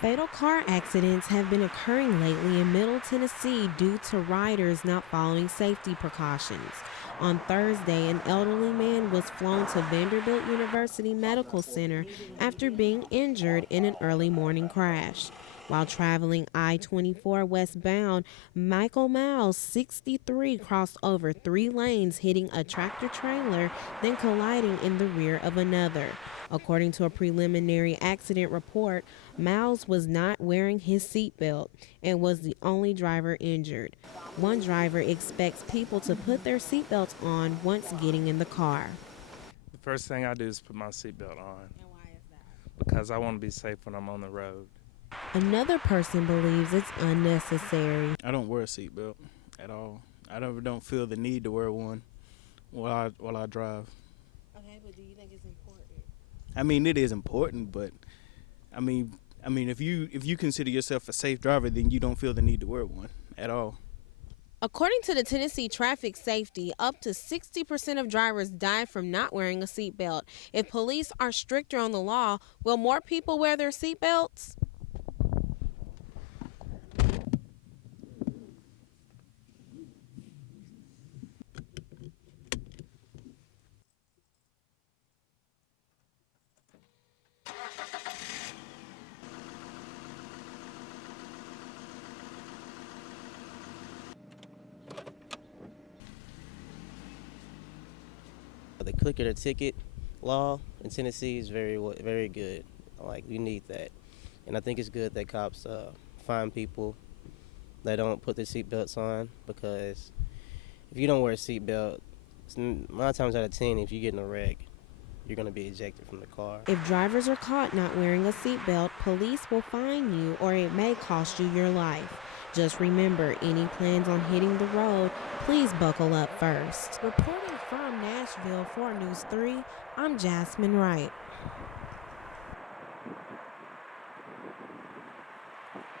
Fatal car accidents have been occurring lately in Middle Tennessee due to riders not following safety precautions. On Thursday, an elderly man was flown to Vanderbilt University Medical Center after being injured in an early morning crash. While traveling I-24 westbound, Michael Miles, 63, crossed over 3 lanes, hitting a tractor trailer, then colliding in the rear of another. According to a preliminary accident report, Miles was not wearing his seatbelt and was the only driver injured. One driver expects people to put their seatbelts on once getting in the car. The first thing I do is put my seatbelt on And why is that? because I want to be safe when I'm on the road. Another person believes it's unnecessary. I don't wear a seatbelt at all. I don't feel the need to wear one while I drive. Okay, but do you think it's important? I mean, it is important, but I mean, if you consider yourself a safe driver, then you don't feel the need to wear one at all. According to the Tennessee Traffic Safety, up to 60% of drivers die from not wearing a seatbelt. If police are stricter on the law, will more people wear their seatbelts? The clicker to ticket law in Tennessee is very good. Like, we need that. And I think it's good that cops find people that don't put their seatbelts on, because if you don't wear a seatbelt, 9 times out of 10, if you get in a wreck, you're going to be ejected from the car. If drivers are caught not wearing a seatbelt, police will fine you or it may cost you your life. Just remember, any plans on hitting the road, please buckle up first. Reporting from Nashville for News 3, I'm Jasmine Wright.